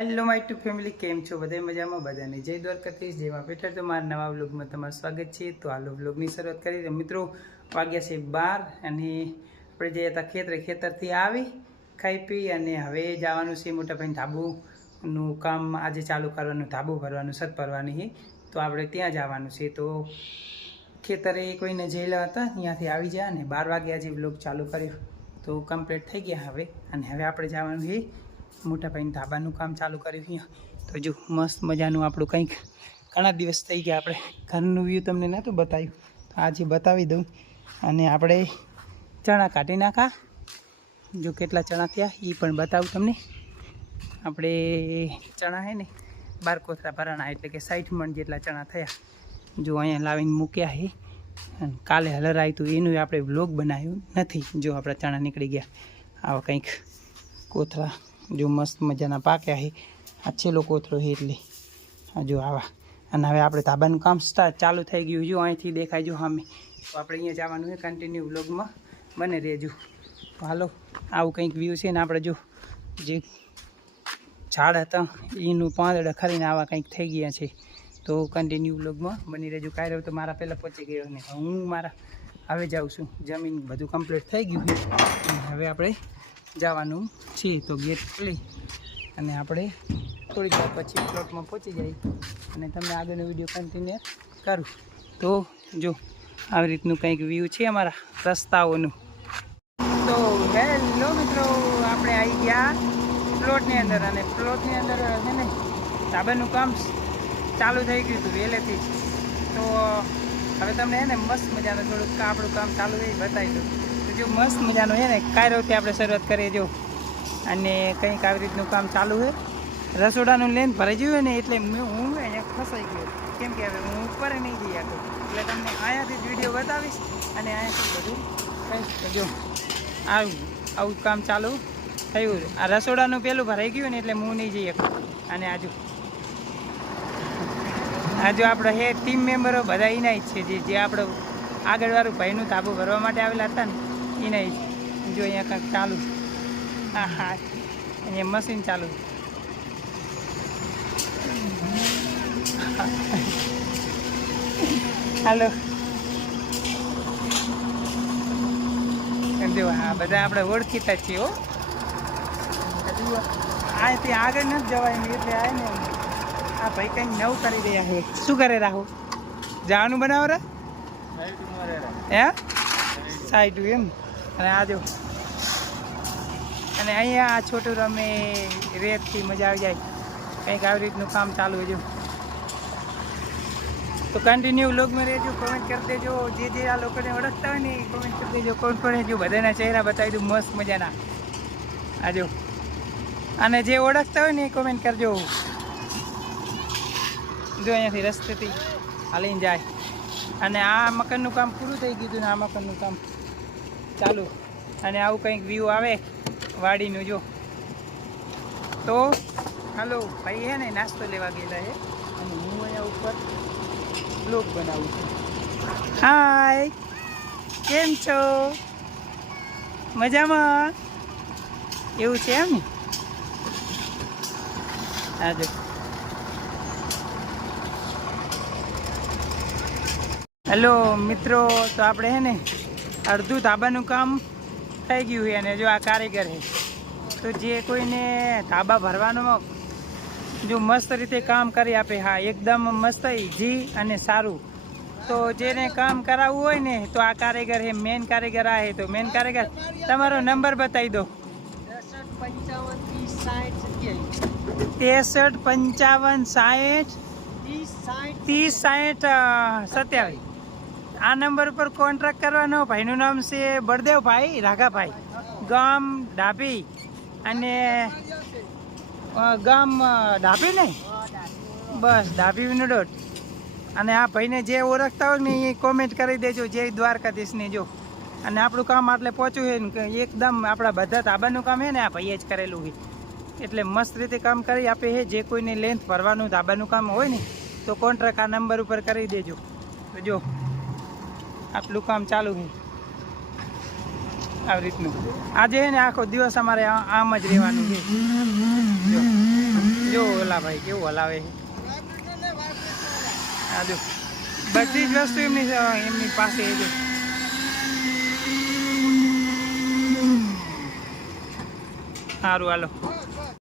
Hello my two family, કેમ છો? બધા મજામાં? બધાને જય દ્વારકાધીશ, જય મા પેઠળ. તો મારા નવા વ્લોગમાં તમારું સ્વાગત છે. તો હાલો વ્લોગની શરૂઆત કરી દે મિત્રો. વાગ્યા છે 12 અને આપણે જઈએ હતા ખેતરથી આવી ખાઈ પી અને હવે જવાનું છે મોટાભાઈ ધાબુનું કામ આજે ચાલુ કરવાનું, ધાબુ ભરવાનું, છત ભરવાની છે. તો આપણે ત્યાં જવાનું છે. તો ખેતરે કોઈને જયેલા હતા ત્યાંથી આવી જાય અને 12 વાગે આજે વ્લોગ ચાલુ કર્યો તો કમ્પ્લીટ થઈ ગયા હવે. અને હવે આપણે જવાનું છે મોટાભાઈને ધાબાનું કામ ચાલુ કર્યું અહીંયા. તો જો મસ્ત મજાનું આપણું કંઈક ઘણા દિવસ થઈ ગયા આપણે ઘરનું વ્યૂ તમને નહોતું બતાવ્યું, તો આજે બતાવી દઉં. અને આપણે ચણા કાઢી નાખા, જો કેટલા ચણા થયા એ પણ બતાવું તમને. આપણે ચણા છે ને 12 કોથળા ભરાણા, એટલે કે 60 મણ જેટલા ચણા થયા. જો અહીંયા લાવીને મૂક્યા છે અને કાલે હલરાયું હતું એનું આપણે વ્લોગ બનાવ્યું નથી. જો આપણા ચણા નીકળી ગયા આવા કંઈક કોથળા, જો મસ્ત મજાના પાક્યા છે. આ છેલ્લો કોથળો છે એટલે જો આવા. અને હવે આપણે ધાબાનું કામ ચાલુ થઈ ગયું. જો અહીંથી દેખાય જો સામે. તો આપણે અહીંયા જવાનું છે, કન્ટિન્યુ વ્લોગમાં બને રહેજો. તો હાલો, આવું કંઈક વ્યૂ છે ને આપણે જો જે ઝાડ હતા એનું પાંદડા ખરીને આવા કંઈક થઈ ગયા છે. તો કન્ટિન્યુ વ્લોગમાં બની રહેજો. કાંઈ તો મારા પહેલાં પહોંચી ગયો ને હું મારા હવે જાઉં છું. જમીન બધું કમ્પ્લીટ થઈ ગયું છે અને હવે આપણે જવાનું છે. તો ગેટ ખોલી અને આપણે થોડીક વાર પછી પ્લોટમાં પહોંચી જઈએ અને તમને આગળનો વિડીયો કન્ટિન્યુ કરું. તો જો આવી રીતનું કંઈક વ્યૂ છે અમારા રસ્તાઓનું. તો હેલો મિત્રો, આપણે આવી ગયા પ્લોટની અંદર અને પ્લોટની અંદર છે ને ધાબાનું કામ ચાલુ થઈ ગયું હતું વહેલેથી જ. તો હવે તમને છે ને મસ્ત મજાનું થોડુંક આપણું કામ ચાલુ એ બતાવી દઉં. જો મસ્ત મજાનું છે ને કાયરોથી આપણે શરૂઆત કરીએ જો. અને કંઈક આવી રીતનું કામ ચાલુ છે. રસોડાનું લેન ભરાઈ ગયું ને એટલે હું અહીંયા ફસાઈ ગયો, કેમ કે હવે હું ઉપર નહીં જઈ શકતો. એટલે તમને અહીંયાથી જ વિડીયો બતાવીશ અને અહીંયાથી બધું કંઈક જો આવું કામ ચાલુ થયું. આ રસોડાનું પેલું ભરાઈ ગયું ને એટલે હું નહીં જઈ શકતો. અને આજુ આપણે હે ટીમ મેમ્બરો બધા એના જ છે, જે આપણો આગળવાળું ભાઈનું ધાબુ ભરવા માટે આવેલા હતા ને એના જ. જો અહીંયા કંઈક ચાલુ, હા હા અહીંયા મશીન ચાલુ. હાલો જો હા બધા આપણે ઓળખીતા છીએ હો. અહીંથી આગળ નથી જવાય ને એટલે આવે ને આ ભાઈ કંઈક નવું કરી રહ્યા છે. શું કરે રાહુ? જવાનું બનાવો રે હે સાઈડ એમ. અને આ જો અને અહીંયા આ છોટું રમે રેતથી મજા આવી જાય. કંઈક આવી રીતનું કામ ચાલુ હોય જો. તો કન્ટિન્યુ વ્લોગમાં રહેજો, કોમેન્ટ કરી દેજો. જે આ લોકોને ઓળખતા હોય ને એ કોમેન્ટ કરી દેજો. કોણ કોણ જો બધાના ચહેરા બતાવી દઉં મસ્ત મજાના. આ જો અને જે ઓળખતા હોય ને એ કોમેન્ટ કરજો. જો અહીંયાથી રસ્તેથી હાલીને જાય. અને આ મકાનનું કામ પૂરું થઈ ગયું હતું ને આ મકાનનું કામ ચાલુ. અને આવું કંઈક વ્યૂ આવે વાડીનું જો. તો હાલો ભાઈ હે ને નાસ્તો લેવા ગયેલા છે અને હું અહીંયા ઉપર બ્લોગ બનાવું છું. હાય, કેમ છો? મજામાં? એવું છે એમ ને? હા જો હેલો મિત્રો, તો આપણે હે ને અડધું ધાબાનું કામ થઈ ગયું છે અને જો આ કારીગર છે. તો જે કોઈને ધાબા ભરવાનું જો મસ્ત રીતે કામ કરી આપે, હા એકદમ મસ્ત ઇઝી અને સારું. તો જેને કામ કરાવવું હોય ને તો આ કારીગર છે, મેન કારીગર આ છે. તો મેન કારીગર તમારો નંબર બતાવી દો. 63 55 60 30 60 27. આ નંબર ઉપર કોન્ટ્રાક્ટ કરવાનો. ભાઈનું નામ છે બળદેવભાઈ રાઘાભાઈ, ગામ ડાભી અને ગામ ડાભી ને બસ ડાભી વિનોડોટ. અને આ ભાઈને જે ઓળખતા હોય ને એ કોમેન્ટ કરી દેજો, જય દ્વારકાધીશની જો. અને આપણું કામ આટલે પહોંચ્યું છે ને કે એકદમ આપણા બધા ધાબાનું કામ છે ને આ ભાઈએ જ કરેલું છે. એટલે મસ્ત રીતે કામ કરી આપે છે. જે કોઈને લેન્થ ભરવાનું ધાબાનું કામ હોય ને તો કોન્ટ્રાક્ટ આ નંબર ઉપર કરી દેજો. તો જો આટલું કામ ચાલુ છે આવી રીતનું. આજે ને આખો દિવસ અમારે આમ જ રહેવાનું છે જો. જો ઓલા ભાઈ કેવું હલાવે છે. આ જો બધી જ વસ્તુ એમની પાસે છે. સારું હાલો.